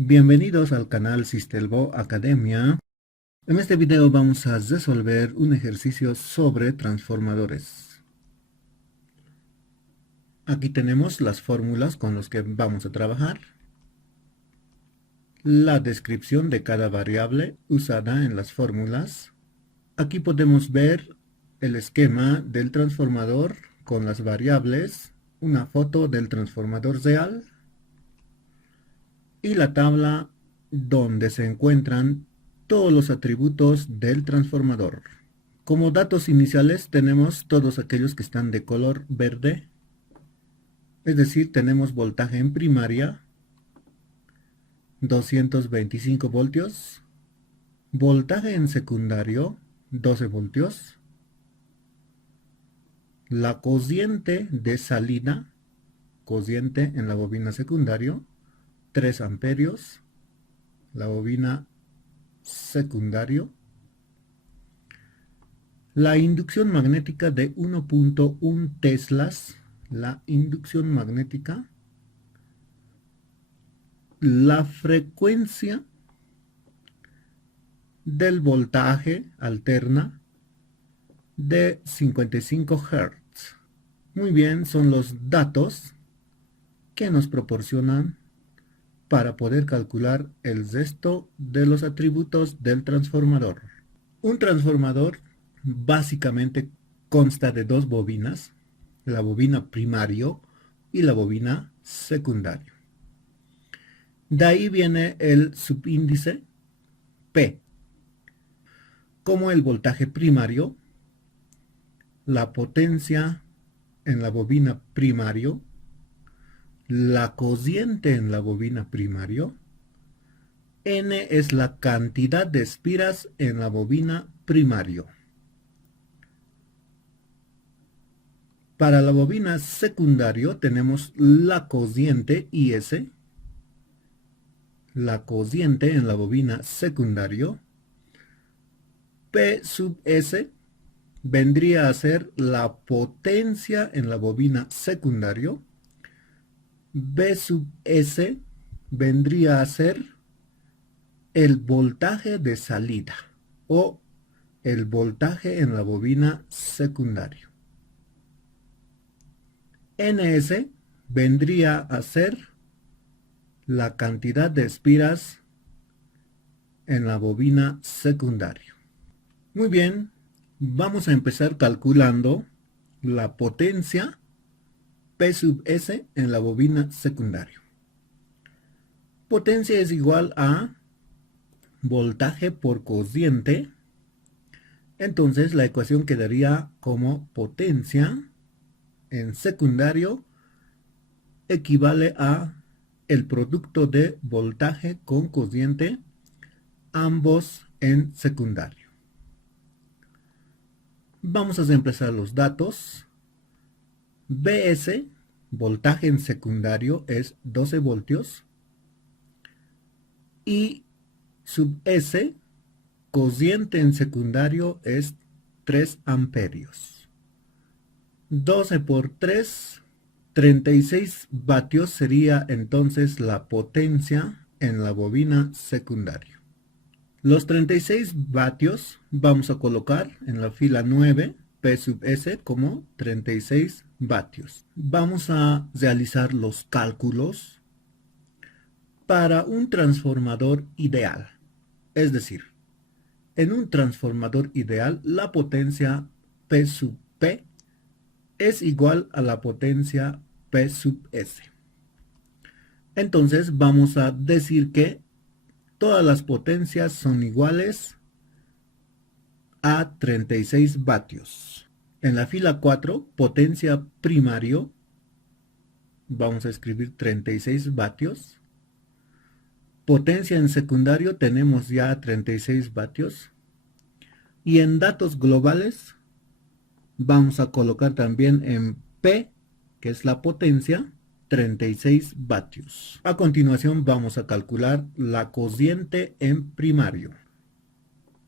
Bienvenidos al canal Sistelbo Academia. En este video vamos a resolver un ejercicio sobre transformadores. Aquí tenemos las fórmulas con las que vamos a trabajar, la descripción de cada variable usada en las fórmulas. Aquí podemos ver el esquema del transformador con las variables, una foto del transformador real y la tabla donde se encuentran todos los atributos del transformador. Como datos iniciales tenemos todos aquellos que están de color verde, es decir, tenemos voltaje en primaria, 225 voltios, voltaje en secundario, 12 voltios, la cociente de salida, cociente en la bobina secundario, 3 amperios, la bobina secundario, la inducción magnética de 1.1 teslas, la inducción magnética, la frecuencia del voltaje alterna de 55 Hz. Muy bien, son los datos que nos proporcionan para poder calcular el resto de los atributos del transformador. Un transformador básicamente consta de dos bobinas, la bobina primario y la bobina secundario. De ahí viene el subíndice P. Como el voltaje primario, la potencia en la bobina primario, la cociente en la bobina primario, N es la cantidad de espiras en la bobina primario. Para la bobina secundario tenemos la cociente IS, la cociente en la bobina secundario. P sub S vendría a ser la potencia en la bobina secundario. B sub S vendría a ser el voltaje de salida o el voltaje en la bobina secundario. NS vendría a ser la cantidad de espiras en la bobina secundario. Muy bien, vamos a empezar calculando la potencia P sub S en la bobina secundario. Potencia es igual a voltaje por cociente. Entonces la ecuación quedaría como potencia en secundario equivale a el producto de voltaje con cociente, ambos en secundario. Vamos a reemplazar los datos. BS, voltaje en secundario, es 12 voltios. Y sub S, cociente en secundario, es 3 amperios. 12 por 3, 36 vatios sería entonces la potencia en la bobina secundario. Los 36 vatios vamos a colocar en la fila 9, P sub S, como 36 vatios. Vamos a realizar los cálculos para un transformador ideal. Es decir, en un transformador ideal, la potencia P sub P es igual a la potencia P sub S. Entonces vamos a decir que todas las potencias son iguales a 36 vatios. En la fila 4, potencia primario, vamos a escribir 36 vatios. Potencia en secundario tenemos ya 36 vatios. Y en datos globales vamos a colocar también en P, que es la potencia, 36 vatios. A continuación vamos a calcular la cociente en primario.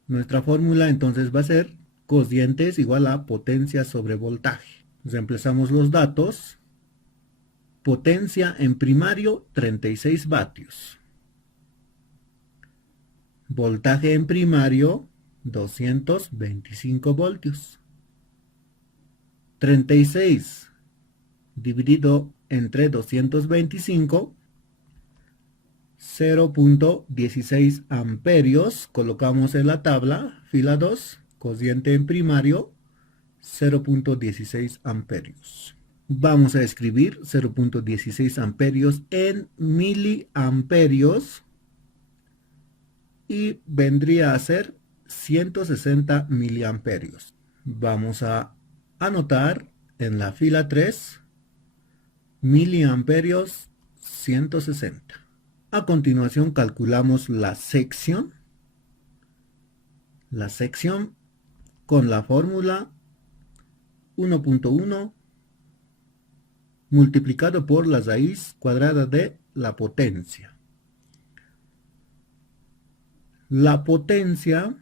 Nuestra fórmula entonces va a ser cociente es igual a potencia sobre voltaje. Reemplazamos los datos. Potencia en primario, 36 vatios. Voltaje en primario, 225 voltios. 36 dividido entre 225, 0.16 amperios. Colocamos en la tabla, fila 2, cociente en primario, 0.16 amperios. Vamos a escribir 0.16 amperios en miliamperios y vendría a ser 160 miliamperios. Vamos a anotar en la fila 3 miliamperios 160. A continuación calculamos la sección. La sección con la fórmula 1.1 multiplicado por la raíz cuadrada de la potencia. La potencia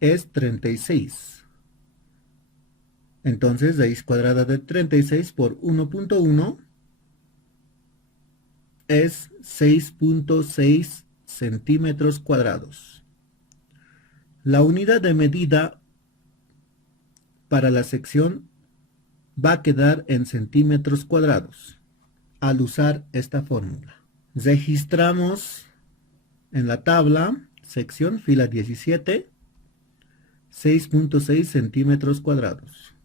es 36. Entonces, raíz cuadrada de 36 por 1.1 es 6.6 centímetros cuadrados. La unidad de medida para la sección va a quedar en centímetros cuadrados al usar esta fórmula. Registramos en la tabla sección fila 17 6.6 centímetros cuadrados.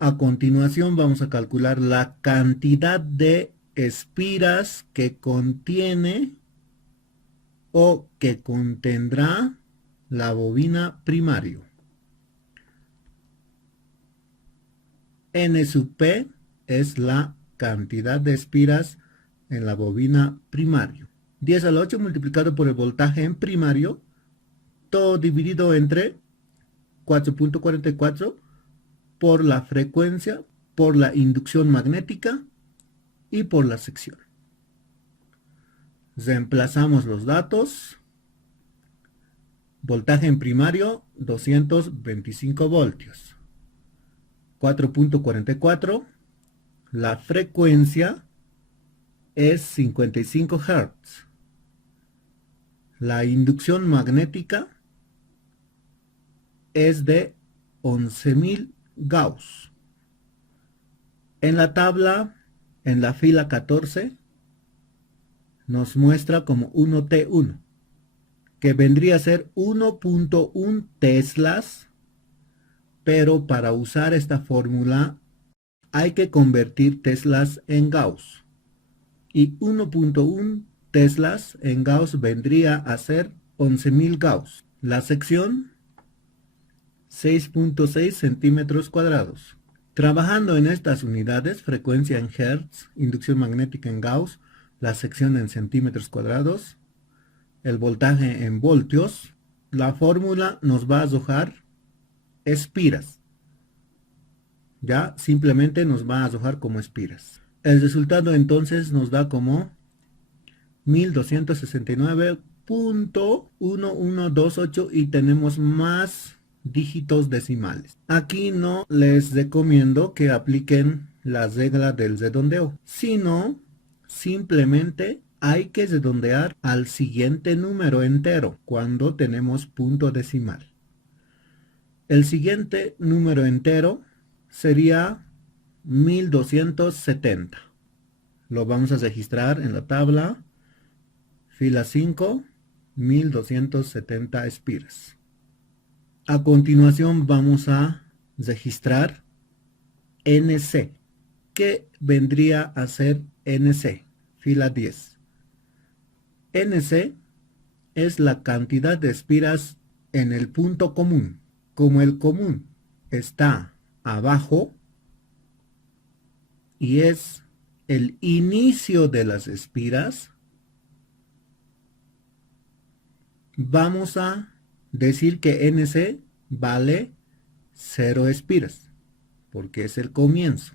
A continuación vamos a calcular la cantidad de espiras que contiene o que contendrá la bobina primario. N sub P es la cantidad de espiras en la bobina primario. 10 al 8 multiplicado por el voltaje en primario, todo dividido entre 4.44 por la frecuencia, por la inducción magnética y por la sección. Reemplazamos los datos. Voltaje en primario, 225 voltios. 4.44. La frecuencia es 55 Hz. La inducción magnética es de 11.000 Gauss. En la tabla, en la fila 14, nos muestra como 1T1, que vendría a ser 1.1 teslas, pero para usar esta fórmula hay que convertir teslas en Gauss. Y 1.1 teslas en Gauss vendría a ser 11.000 Gauss. La sección 6.6 centímetros cuadrados. Trabajando en estas unidades, frecuencia en Hertz, inducción magnética en Gauss, la sección en centímetros cuadrados, el voltaje en voltios, la fórmula nos va a arrojar espiras. Ya simplemente nos va a arrojar como espiras. El resultado entonces nos da como 1269.1128 y tenemos más dígitos decimales. Aquí no les recomiendo que apliquen la regla del redondeo, sino simplemente hay que redondear al siguiente número entero cuando tenemos punto decimal. El siguiente número entero sería 1270. Lo vamos a registrar en la tabla, fila 5, 1270 espiras. A continuación vamos a registrar NC. ¿Qué vendría a ser NC? Fila 10. NC es la cantidad de espiras en el punto común. Como el común está abajo y es el inicio de las espiras, vamos a decir que NC vale 0 espiras, porque es el comienzo.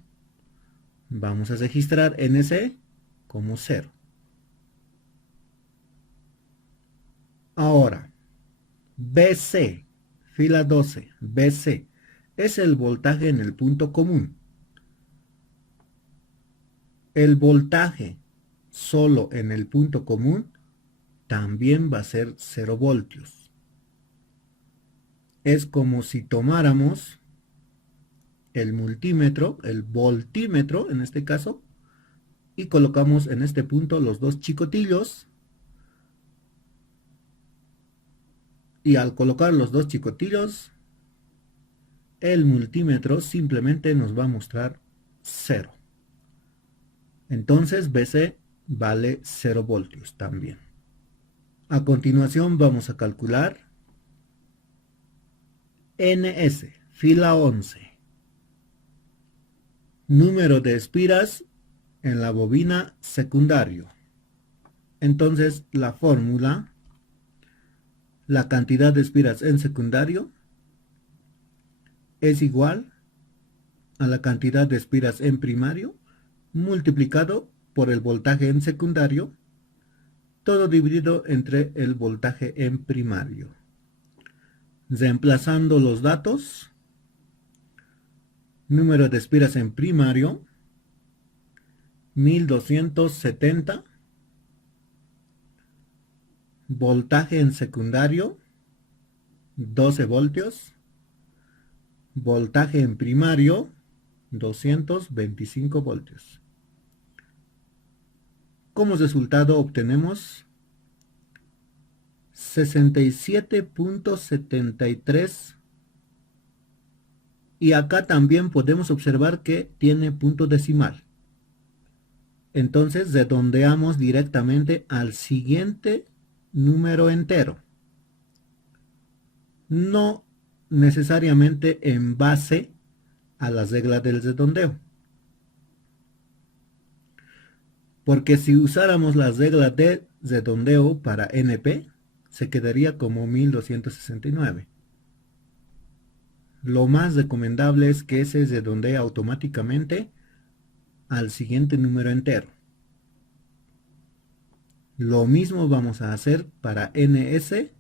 Vamos a registrar NC como 0. Ahora, BC, fila 12, BC, es el voltaje en el punto común. El voltaje solo en el punto común también va a ser 0 voltios. Es como si tomáramos el multímetro, el voltímetro en este caso, y colocamos en este punto los dos chicotillos, y al colocar los dos chicotillos, el multímetro simplemente nos va a mostrar 0. Entonces BC vale 0 voltios también. A continuación vamos a calcular NS, fila 11. Número de espiras en la bobina secundario. Entonces la fórmula, la cantidad de espiras en secundario es igual a la cantidad de espiras en primario multiplicado por el voltaje en secundario, todo dividido entre el voltaje en primario. Reemplazando los datos, número de espiras en primario 1270, voltaje en secundario 12 voltios, voltaje en primario 225 voltios. Como resultado obtenemos 67.73, y acá también podemos observar que tiene punto decimal. Entonces redondeamos directamente al siguiente número entero, no necesariamente en base a las reglas del redondeo, porque si usáramos las reglas de redondeo para NP, se quedaría como 1269. Lo más recomendable es que se redondee automáticamente al siguiente número entero. Lo mismo vamos a hacer para NS.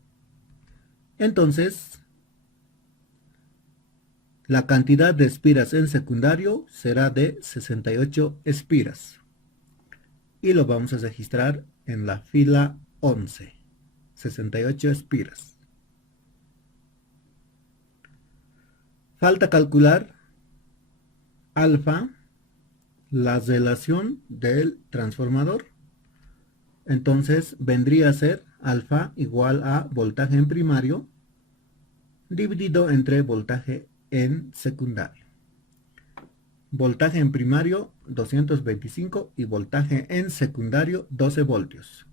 Entonces, la cantidad de espiras en secundario será de 68 espiras. Y lo vamos a registrar en la fila 11. 68 espiras. Falta calcular alfa, la relación del transformador. Entonces vendría a ser alfa igual a voltaje en primario dividido entre voltaje en secundario. Voltaje en primario 225 y voltaje en secundario 12 voltios.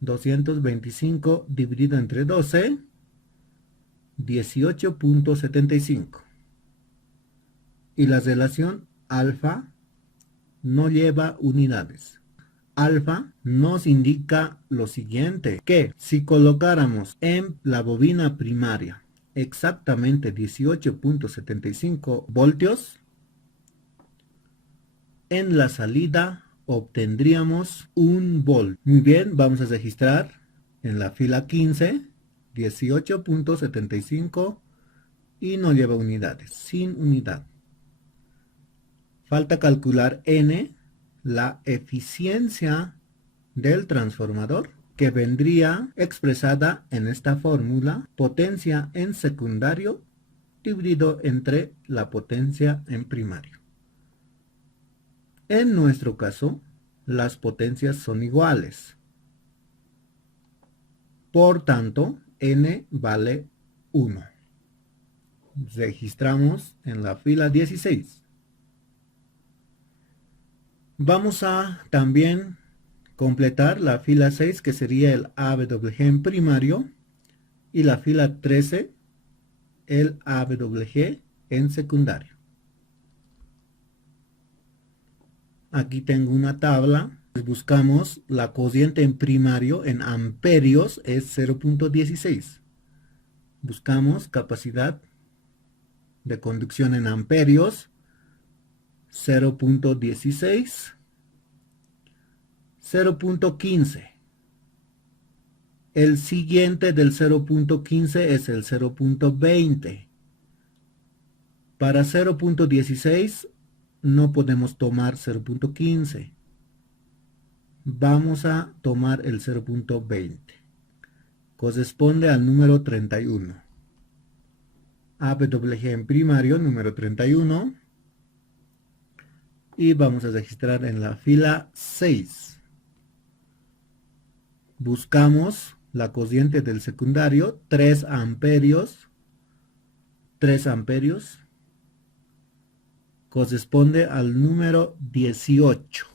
225 dividido entre 12, 18.75. Y la relación alfa no lleva unidades. Alfa nos indica lo siguiente, que si colocáramos en la bobina primaria exactamente 18.75 voltios, en la salida obtendríamos 1 volt. Muy bien, vamos a registrar en la fila 15 18.75 y no lleva unidades, sin unidad. Falta calcular N, la eficiencia del transformador, que vendría expresada en esta fórmula: potencia en secundario dividido entre la potencia en primario. En nuestro caso, las potencias son iguales. Por tanto, N vale 1. Registramos en la fila 16. Vamos a también completar la fila 6, que sería el AWG en primario, y la fila 13, el AWG en secundario. Aquí tengo una tabla. Buscamos la cociente en primario en amperios, es 0.16. Buscamos capacidad de conducción en amperios, 0.16, 0.15. El siguiente del 0.15 es el 0.20. Para 0.16 no podemos tomar 0.15. vamos a tomar el 0.20. Corresponde al número 31. AWG en primario, número 31. Y vamos a registrar en la fila 6. Buscamos la corriente del secundario, 3 amperios. 3 amperios corresponde al número 18.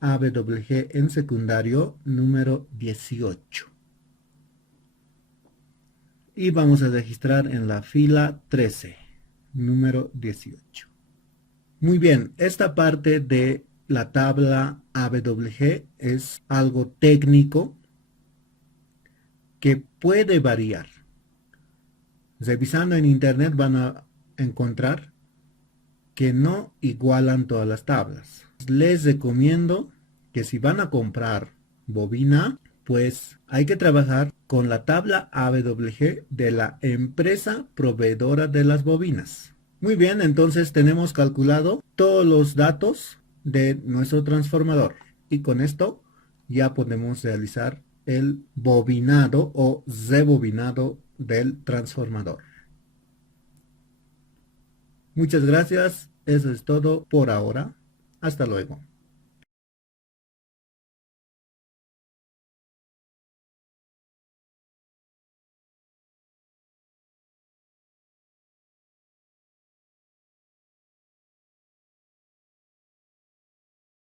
AWG en secundario, número 18. Y vamos a registrar en la fila 13, número 18. Muy bien, esta parte de la tabla AWG es algo técnico que puede variar. Revisando en internet van a encontrar que no igualan todas las tablas. Les recomiendo que si van a comprar bobina, pues hay que trabajar con la tabla AWG de la empresa proveedora de las bobinas. Muy bien, entonces tenemos calculado todos los datos de nuestro transformador y con esto ya podemos realizar el bobinado o rebobinado del transformador. Muchas gracias, eso es todo por ahora. Hasta luego.